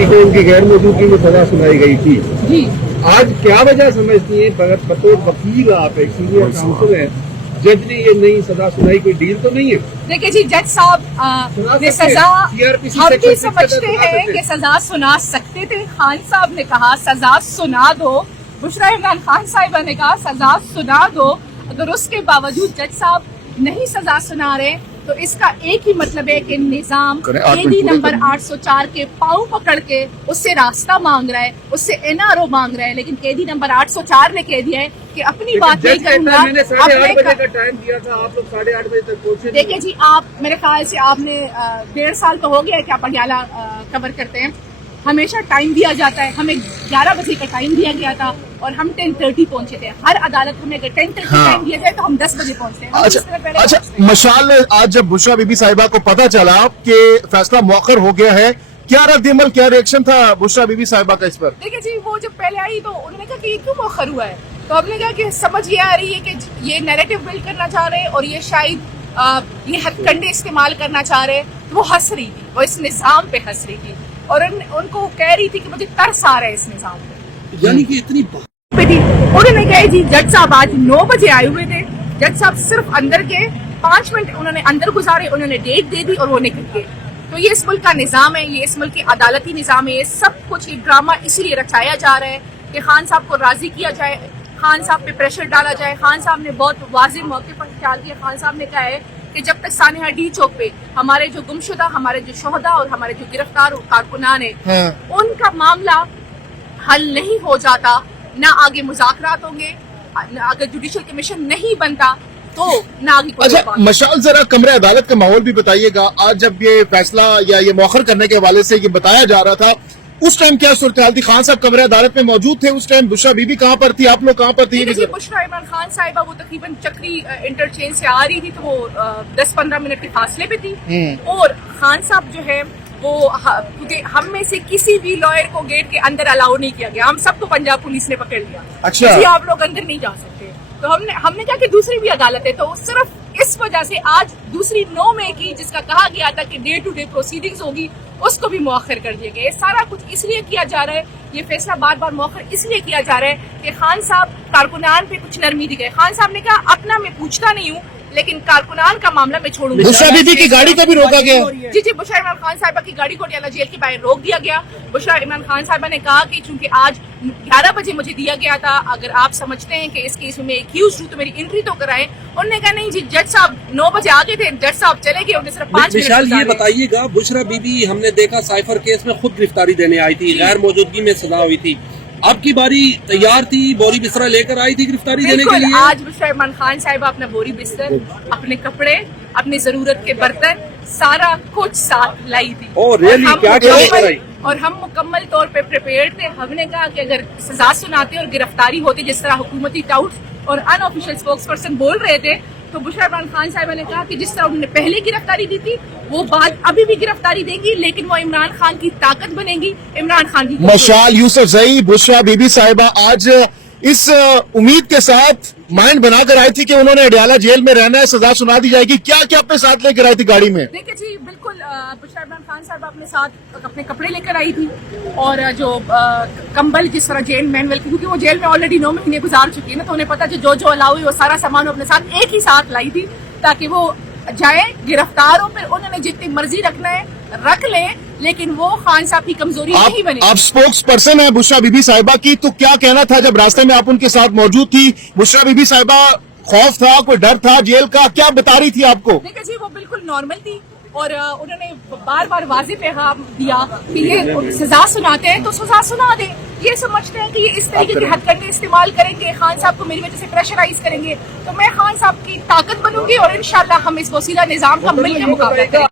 बीबी को उनकी गैर मौजूदगी में सजा सुनाई गई थी। जी आज क्या वजह समझती हैं? बतौर वकील आप एक सीनियर काउंसिल हैं, जज ने ये नई सजा सुनाई, कोई डील तो नहीं है? देखिए जी, जज साहब ने सजा हम भी समझते हैं कि सजा सुना सकते थे। खान साहब ने कहा सजा सुना दो, बुशरा इमरान खान साहिबा ने कहा सजा सुना दो। अगर उसके बावजूद जज साहब नहीं सजा सुना रहे तो इसका एक ही मतलब है कि निजाम कैदी नंबर 804 के पाँव पकड़ के उससे रास्ता मांग रहा है, उससे एनआरओ मांग रहा है। लेकिन कैदी नंबर 804 ने कह दिया है कि अपनी बात नहीं करूंगा। मैंने 8:30 बजे का टाइम दिया था, आप लोग 8:30 बजे तक पहुंचे। देखिए जी, आप मेरे ख्याल से आपने 1.5 साल तो हो गया है कि आप अडियाला कवर करते हैं। हमेशा टाइम दिया जाता है, हमें 11 बजे का टाइम दिया गया था और हम 10:30 पहुंचे थे। हर अदालत हमें अगर 10:30 टाइम दिया जाए तो हम 10 बजे पहुंचते हैं। अच्छा, मशाल, आज जब बुशरा बीबी साहिबा को पता चला कि फैसला मौखर हो गया है, क्या रद्द-ए-अमल, क्या रिएक्शन था बुशरा बीबी साहिबा का इस पर? देखिए जी, वो जब पहले आई तो उन्होंने कहा कि ये क्यों मौखर हुआ है, तो हमने कहा कि समझ ये आ रही है कि ये नैरेटिव बिल्ड करना चाह रहे हैं और ये शायद ये हथकंडे इस्तेमाल करना चाह रहे हैं। तो वो हंस रही थी, वो इस निजाम पे हंस रही थी और उनको कह रही थी कि मुझे तरस आ रहा है इस निजाम पे। यानी कि इतनी उन्होंने कहा जी, जज साहब आज 9 बजे आए हुए थे। जज साहब सिर्फ अंदर के 5 मिनट उन्होंने अंदर गुजारे, उन्होंने डेट दे दी और वो निकल गए। तो ये इस मुल्क का निजाम है, ये इस मुल्क की अदालती निजाम है। ये सब कुछ एक ड्रामा इसलिए रचाया जा रहा है कि खान साहब को राजी किया जाए, खान साहब पे प्रेशर डाला जाए। खान साहब ने बहुत वाज़ेह मौके पर ख्याल किया। खान साहब ने कहा है कि जब तक सानिया डी चौक पे हमारे जो गुमशुदा, हमारे जो शोहदा और हमारे जो गिरफ्तार कारकुनान है उनका मामला हल नहीं हो जाता, ना आगे मुज़ाकरात होंगे, अगर जुडिशल कमीशन नहीं बनता तो ना आगे कोई। अच्छा मशाल, जरा कमरे अदालत का माहौल भी बताइएगा। आज जब ये फैसला या ये मौखर करने के हवाले से ये बताया जा रहा था, उस टाइम क्या सूरत हाल थी? खान साहब कमरे अदालत में मौजूद थे उस टाइम, बुशरा बीबी कहाँ पर थी, आप लोग कहाँ पर थी? बुशरा इमरान खान साहिबा वो तकरीबन चक्री इंटरचेंज से आ रही थी, तो वो 10-15 मिनट के फासले पे थी। और खान साहब जो है वो क्योंकि हम में से किसी भी लॉयर को गेट के अंदर अलाउ नहीं किया गया, हम सबको पंजाब पुलिस ने पकड़ लिया। अच्छा, जी आप लोग अंदर नहीं जा सकते। तो हमने कहा कि दूसरी भी अदालत है, तो सिर्फ इस वजह से आज दूसरी 9 मई की जिसका कहा गया था कि डे टू डे प्रोसीडिंग्स होगी, उसको भी मौखर कर दिया गया। सारा कुछ इसलिए किया जा रहा है, ये फैसला बार बार मौखर इसलिए किया जा रहा है कि खान साहब कारकुनान पे कुछ नरमी दिखाए। खान साहब ने कहा अपना मैं पूछता नहीं हूँ, लेकिन कारकुनान का मामला मैं छोड़ूंगा। बुशरा बीबी की गाड़ी को भी रोका गया। जी, बुशरा इमरान खान साहिबा की गाड़ी को अडियाला जेल के बाहर रोक दिया गया। बुशरा इमरान खान साहिबा ने कहा कि चूंकि आज 11 बजे मुझे दिया गया था, अगर आप समझते हैं कि इस केस में एक्यूज्ड हूं तो मेरी एंट्री तो कराएं। उन्होंने कहा नहीं जी, जज साहब 9 बजे आ गए थे, जज साहब चले गए, उन्हें सिर्फ 5 मिनट। ये बताइएगा, बुशरा बीबी हमने देखा साइफर केस में खुद गिरफ्तारी देने आई थी, गैर मौजूदगी में सजा हुई थी, आपकी बारी तैयार थी, बोरी बिस्तरा लेकर आई थी गिरफ्तारी देने के लिए? आज बुशरा इमरान खान साहिबा अपना बोरी बिस्तर, अपने कपड़े, अपनी जरूरत के बर्तन, सारा कुछ साथ लाई थी। और हम मुकम्मल तौर पे प्रिपेयर्ड थे। हमने कहा कि अगर सजा सुनाते और गिरफ्तारी होती जिस तरह हुकूमती टाउट्स और अनऑफिशियल स्पोक्स पर्सन बोल रहे थे, तो बुशरा इमरान खान साहिबा ने कहा कि जिस तरह उन्होंने पहले गिरफ्तारी दी थी वो बात अभी भी गिरफ्तारी देगी, लेकिन वो इमरान खान की ताकत बनेगी, इमरान खान की। मशाल यूसुफजई, बुशरा बीबी साहिबा आज इस उम्मीद के साथ माइंड बनाकर आई थी कि उन्होंने अडियाला जेल में रहना है, सजा सुना दी जाएगी। क्या क्या अपने साथ लेकर आई थी गाड़ी में? देखिए जी, बिल्कुल बुशरा इमरान खान साहब अपने साथ अपने कपड़े लेकर आई थी और जो कंबल, जिस तरह जेल मैनुअल, क्योंकि वो जेल में ऑलरेडी 9 महीने गुजार चुकी है ना, तो उन्हें पता जो जो अलाउ हुई वो सारा सामान अपने साथ एक ही साथ लाई थी ताकि वो जाए गिरफ्तार हो, फिर उन्होंने जितनी मर्जी रखना है रख ले, लेकिन वो खान साहब की कमजोरी नहीं बनी। आप स्पोक्स पर्सन है बुशरा बीबी साहिबा की, तो क्या कहना था जब रास्ते में आप उनके साथ मौजूद थी? बुशरा बीबी साहिबा खौफ था, कोई डर था जेल का, क्या बता रही थी आपको? देखिए जी, वो बिल्कुल नॉर्मल थी और उन्होंने बार बार वाज़ेह पैगाम दिया कि ये सजा सुनाते हैं तो सजा सुना दे। ये समझते हैं कि ये इस तरीके के हथकंडे इस्तेमाल करेंगे, खान साहब को मेरी वजह से प्रेशराइज करेंगे, तो मैं खान साहब की ताकत बनूंगी और इंशाल्लाह हम इस वसीला निजाम का मिलकर मुकाबला करेंगे।